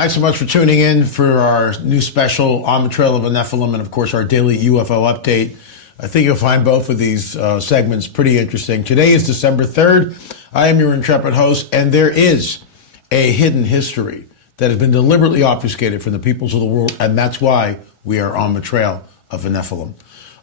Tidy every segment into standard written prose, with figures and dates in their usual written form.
Thanks so much for tuning in for our new special On the Trail of a Nephilim and, of course, our daily UFO update. I think you'll find both of these segments pretty interesting. Today is December 3rd. I am your intrepid host, and there is a hidden history that has been deliberately obfuscated from the peoples of the world, and that's why we are on the trail of a Nephilim.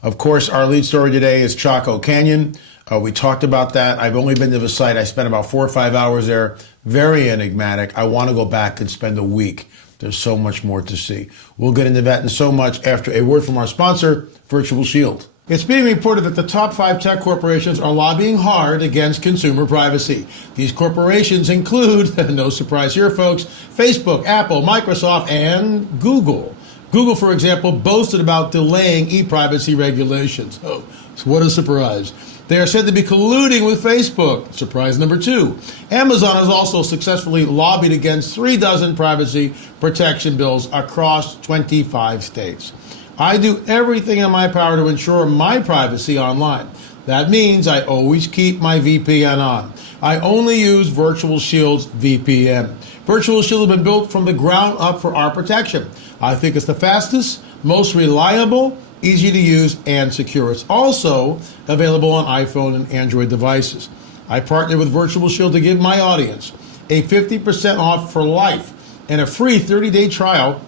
Of course, our lead story today is Chaco Canyon. We talked about that. I've only been to the site. I spent about 4 or 5 hours there. Very enigmatic. I want to go back and spend a week. There's so much more to see. We'll get into that and so much after a word from our sponsor, Virtual Shield. It's being reported that the top 5 tech corporations are lobbying hard against consumer privacy. These corporations include, no surprise here, folks, Facebook, Apple, Microsoft, and Google. Google, for example, boasted about delaying e-privacy regulations. Oh, so what a surprise. They are said to be colluding with Facebook. Surprise number 2. Amazon has also successfully lobbied against 36 privacy protection bills across 25 states. I do everything in my power to ensure my privacy online. That means I always keep my VPN on. I only use Virtual Shield's VPN. Virtual Shield has been built from the ground up for our protection. I think it's the fastest, most reliable, easy to use, and secure. It's also available on iPhone and Android devices. I partnered with Virtual Shield to give my audience a 50% off for life and a free 30-day trial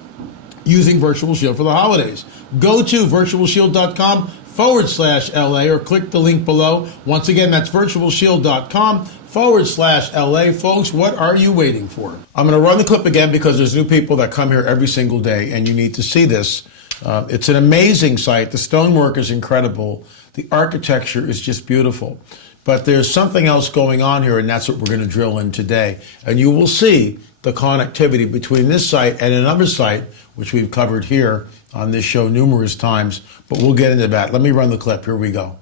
using Virtual Shield for the holidays. Go to virtualshield.com/LA or click the link below. Once again, that's virtualshield.com/LA. Folks, what are you waiting for? I'm going to run the clip again because there's new people that come here every single day, and you need to see this. It's an amazing site. The stonework is incredible. The architecture is just beautiful. But there's something else going on here, and that's what we're going to drill in today. And you will see the connectivity between this site and another site, which we've covered here on this show numerous times. But we'll get into that. Let me run the clip. Here we go.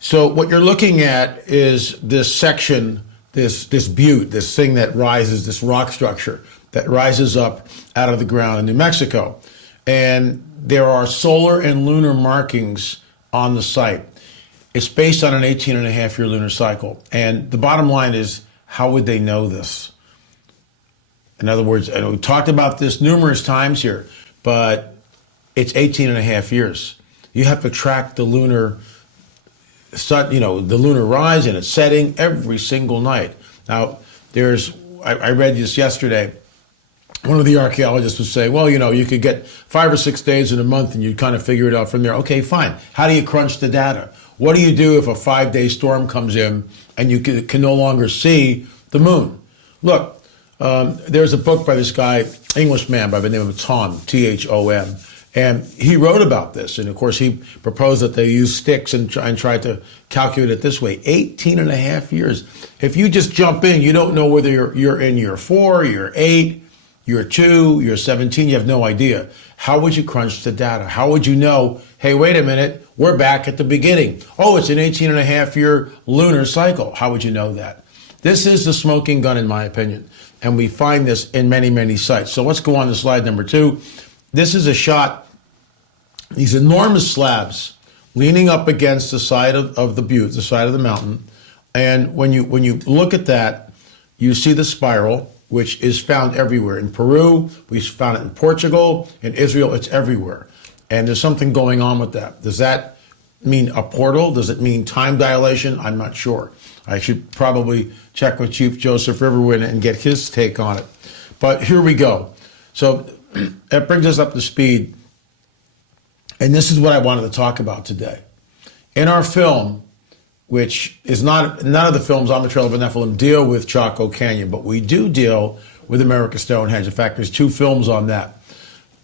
So what you're looking at is this section, this butte, this thing that rises, this rock structure that rises up out of the ground in New Mexico. And there are solar and lunar markings on the site. It's based on an 18-and-a-half-year lunar cycle. And the bottom line is, how would they know this? In other words, I know we talked about this numerous times here, but it's 18 and a half years. You have to track the lunar the lunar rise and its setting every single night. Now, I read this yesterday. One of the archaeologists was saying, well, you could get 5 or 6 days in a month and you kind of figure it out from there. Okay, fine. How do you crunch the data? What do you do if a 5-day storm comes in and you can no longer see the moon? Look, there's a book by this guy, Englishman by the name of Thom, Thom. And he wrote about this. And of course, he proposed that they use sticks and try to calculate it this way. 18 and a half years. If you just jump in, you don't know whether you're in year 4, year 8, year 2, year 17. You have no idea. How would you crunch the data? How would you know, hey, wait a minute, we're back at the beginning. Oh, it's an 18 and a half year lunar cycle. How would you know that? This is the smoking gun, in my opinion. And we find this in many, many sites. So let's go on to slide number 2. This is a shot. These enormous slabs leaning up against the side of the butte, the side of the mountain. And when you look at that, you see the spiral, which is found everywhere. In Peru, we found it in Portugal, in Israel, it's everywhere. And there's something going on with that. Does that mean a portal? Does it mean time dilation? I'm not sure. I should probably check with Chief Joseph Riverwind and get his take on it. But here we go. So that brings us up to speed. And this is what I wanted to talk about today. In our film, which is none of the films on the Trail of a Nephilim deal with Chaco Canyon, but we do deal with America's Stonehenge. In fact, there's 2 films on that.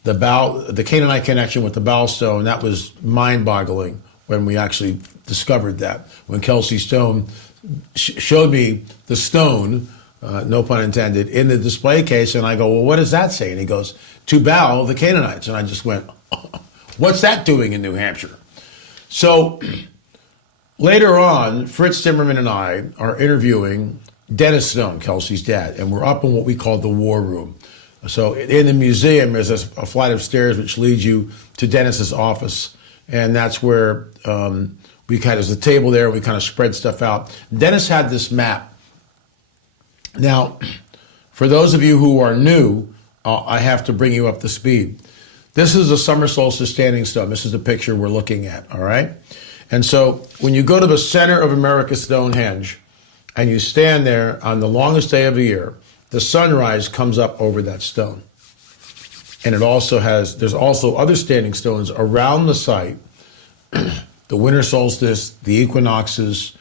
The Canaanite connection with the Baal stone, that was mind-boggling when we actually discovered that. When Kelsey Stone showed me the stone no pun intended, in the display case. And I go, well, what does that say? And he goes, to Baal, the Canaanites. And I just went, what's that doing in New Hampshire? So later on, Fritz Zimmerman and I are interviewing Dennis Stone, Kelsey's dad, and we're up in what we call the war room. So in the museum, there's a flight of stairs which leads you to Dennis's office, and that's where there's a table there. We kind of spread stuff out. Dennis had this map. Now, for those of you who are new, I have to bring you up to speed. This is a summer solstice standing stone. This is the picture we're looking at, all right? And so when you go to the center of America's Stonehenge and you stand there on the longest day of the year, the sunrise comes up over that stone. And there's also other standing stones around the site, the winter solstice, the equinoxes,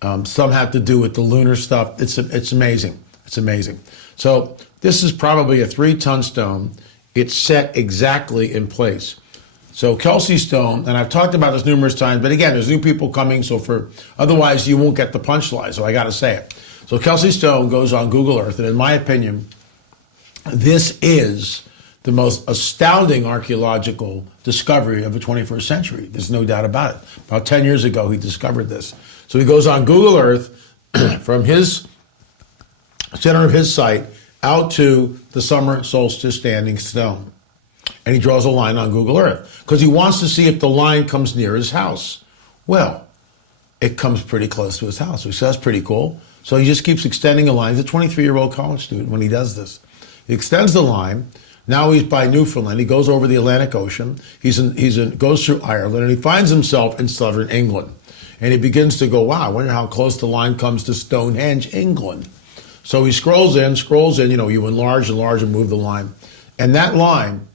some have to do with the lunar stuff. It's amazing. It's amazing. So this is probably a 3-ton stone. It's set exactly in place. So Kelsey Stone, and I've talked about this numerous times, but again, there's new people coming, otherwise you won't get the punchline, so I got to say it. So Kelsey Stone goes on Google Earth, and in my opinion, this is the most astounding archaeological discovery of the 21st century. There's no doubt about it. About 10 years ago, he discovered this. So he goes on Google Earth from his center of his site out to the summer solstice standing stone. And he draws a line on Google Earth because he wants to see if the line comes near his house. Well, it comes pretty close to his house. So he says, that's pretty cool. So he just keeps extending the line. He's a 23-year-old college student when he does this. He extends the line. Now he's by Newfoundland. He goes over the Atlantic Ocean. Goes through Ireland, and he finds himself in southern England. And he begins to go, wow, I wonder how close the line comes to Stonehenge, England. So he scrolls in, you enlarge and move the line. And that line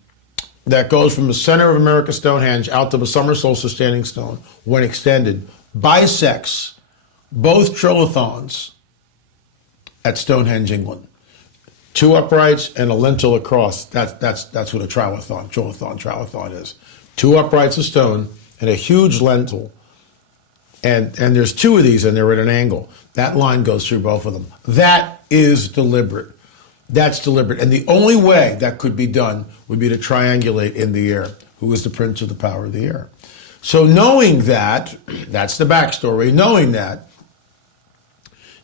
that goes from the center of America Stonehenge out to the summer solstice standing stone, when extended, bisects both trilithons at Stonehenge, England. 2 uprights and a lintel across. That's what a trilithon is. 2 uprights of stone and a huge lintel. And there's 2 of these and they're at an angle. That line goes through both of them. That is deliberate. That's deliberate. And the only way that could be done would be to triangulate in the air. Who is the prince of the power of the air? So knowing that, that's the backstory, knowing that,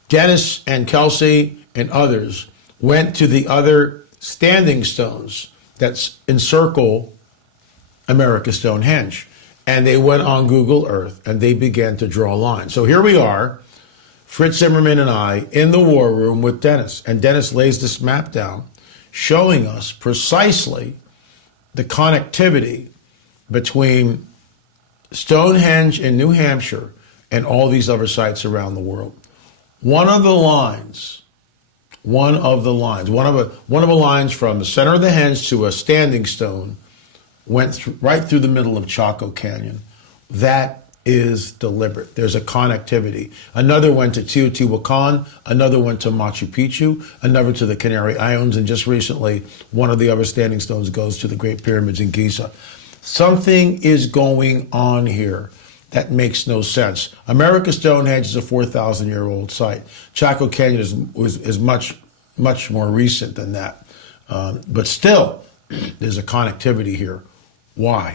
Dennis and Kelsey and others went to the other standing stones that encircle America Stonehenge. And they went on Google Earth and they began to draw lines. So here we are, Fritz Zimmerman and I, in the war room with Dennis. And Dennis lays this map down, showing us precisely the connectivity between Stonehenge in New Hampshire and all these other sites around the world. One of the lines from the center of the henge to a standing stone went right through the middle of Chaco Canyon. That is deliberate. There's a connectivity. Another went to Teotihuacan, another went to Machu Picchu, another to the Canary Islands, and just recently, one of the other standing stones goes to the Great Pyramids in Giza. Something is going on here that makes no sense. America Stonehenge is a 4,000-year-old site. Chaco Canyon is much, much more recent than that. But still, there's a connectivity here. Why?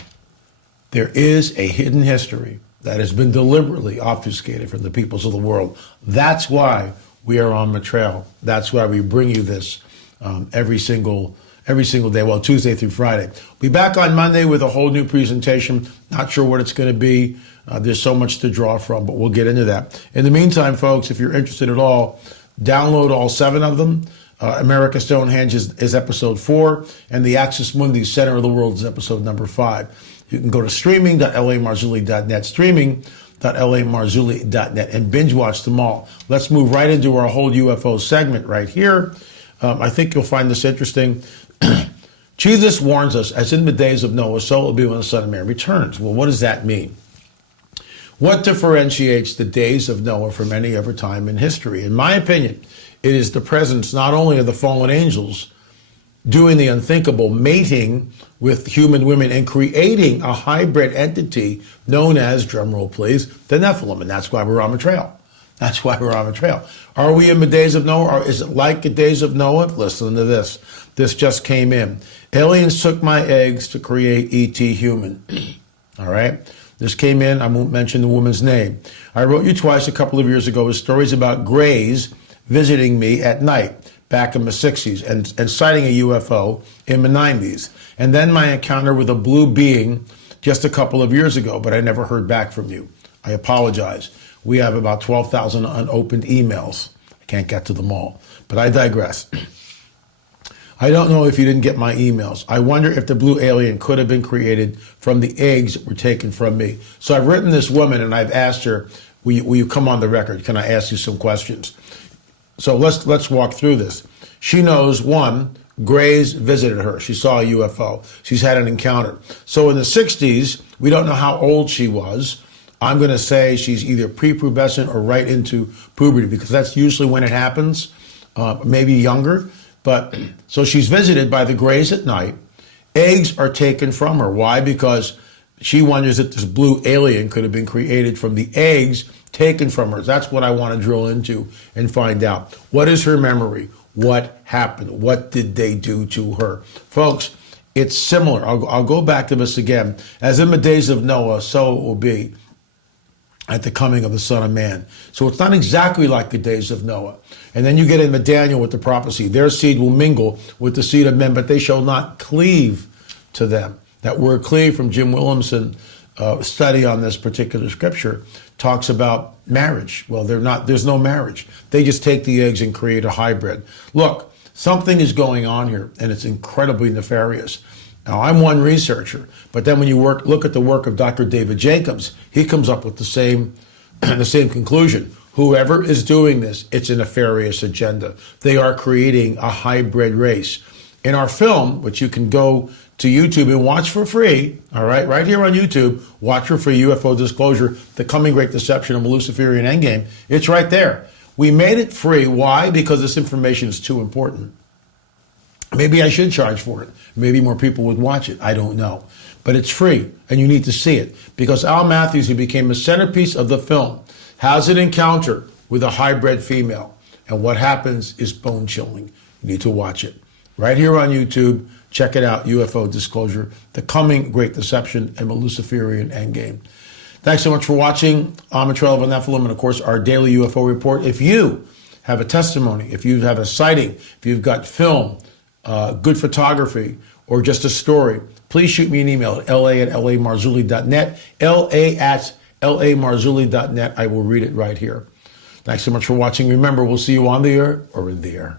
There is a hidden history that has been deliberately obfuscated from the peoples of the world. That's why we are on the trail. That's why we bring you this every single day, well, Tuesday through Friday. We'll be back on Monday with a whole new presentation. Not sure what it's going to be. There's so much to draw from, but we'll get into that. In the meantime, folks, if you're interested at all, download all 7 of them. America Stonehenge is episode 4, and the Axis Mundi, Center of the World, is episode number 5. You can go to streaming.lamarzulli.net, streaming.lamarzulli.net, and binge watch them all. Let's move right into our whole UFO segment right here. I think you'll find this interesting. Jesus warns us, as in the days of Noah, so it will be when the Son of Man returns. Well, what does that mean? What differentiates the days of Noah from any other time in history? In my opinion, it is the presence not only of the fallen angels doing the unthinkable, mating with human women and creating a hybrid entity known as, drumroll please, the Nephilim. And that's why we're on the trail. That's why we're on the trail. Are we in the days of Noah, or is it like the days of Noah? Listen to this. This just came in. Aliens took my eggs to create E.T. human. All right? This came in. I won't mention the woman's name. I wrote you twice a couple of years ago with stories about grays visiting me at night back in the 60s and sighting a UFO in the 90s. And then my encounter with a blue being just a couple of years ago, but I never heard back from you. I apologize. We have about 12,000 unopened emails. I can't get to them all, but I digress. I don't know if you didn't get my emails. I wonder if the blue alien could have been created from the eggs that were taken from me. So I've written this woman and I've asked her, will you come on the record? Can I ask you some questions? So let's walk through this. She knows, one, Grays visited her. She saw a UFO. She's had an encounter. So in the 60s, we don't know how old she was. I'm going to say she's either prepubescent or right into puberty, because that's usually when it happens, maybe younger. But so she's visited by the Grays at night. Eggs are taken from her. Why? Because she wonders if this blue alien could have been created from the eggs taken from her. That's what I want to drill into and find out. What is her memory? What happened? What did they do to her? Folks, it's similar. I'll go back to this again. As in the days of Noah, so it will be at the coming of the Son of Man. So it's not exactly like the days of Noah. And then you get into Daniel with the prophecy. Their seed will mingle with the seed of men, but they shall not cleave to them. That word cleave from Jim Williamson study on this particular scripture talks about marriage. Well, there's no marriage. They just take the eggs and create a hybrid. Look, something is going on here, and it's incredibly nefarious. Now, I'm one researcher, but then when you look at the work of Dr. David Jacobs, he comes up with the same conclusion. Whoever is doing this, it's a nefarious agenda. They are creating a hybrid race. In our film, which you can go to YouTube and watch for free, all right here on YouTube, watch for free, UFO Disclosure, The Coming Great Deception of a Luciferian Endgame. It's right there. We made it free. Why? Because this information is too important. Maybe I should charge for it. Maybe more people would watch it. I don't know. But it's free, and you need to see it. Because Al Matthews, who became the centerpiece of the film, has an encounter with a hybrid female. And what happens is bone-chilling. You need to watch it. Right here on YouTube, check it out, UFO Disclosure, The Coming Great Deception and the Luciferian Endgame. Thanks so much for watching On the Trail of a Nephilim, and of course, our daily UFO report. If you have a testimony, if you have a sighting, if you've got film, good photography, or just a story, please shoot me an email at la@lamarzulli.net, la@lamarzulli.net. I will read it right here. Thanks so much for watching. Remember, we'll see you on the air or in the air.